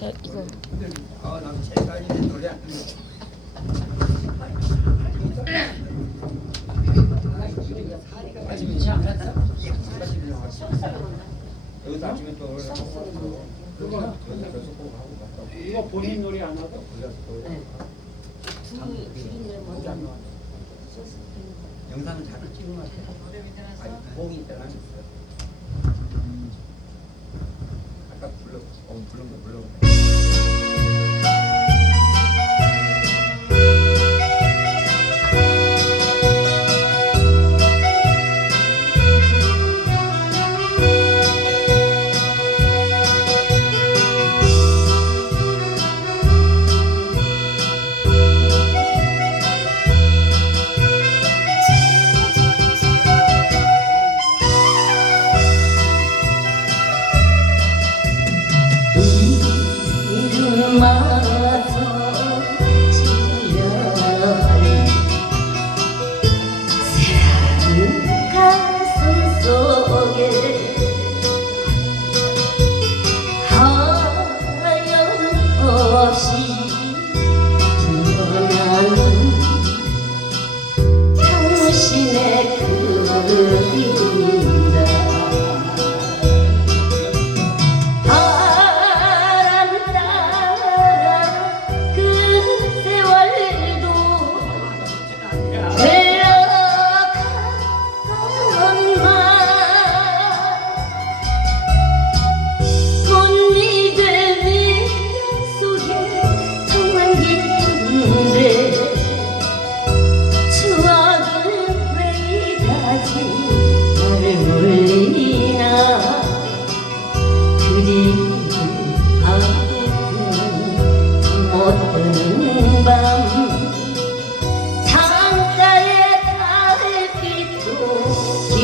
제 이거. 이거 본인 놀이 안 하고? 네. 그 영상을 자주 찍은 것 같아요. 아니, 목이 있다가 음. 아까 불러, 어, 불러, 불러. 없이 일어나는 당신의 그림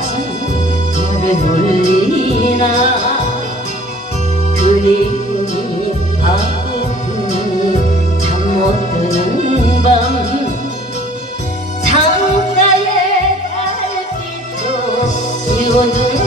없이 나를 그리움이 아프니 잠못 드는 밤. 창가의 달빛도 지워주는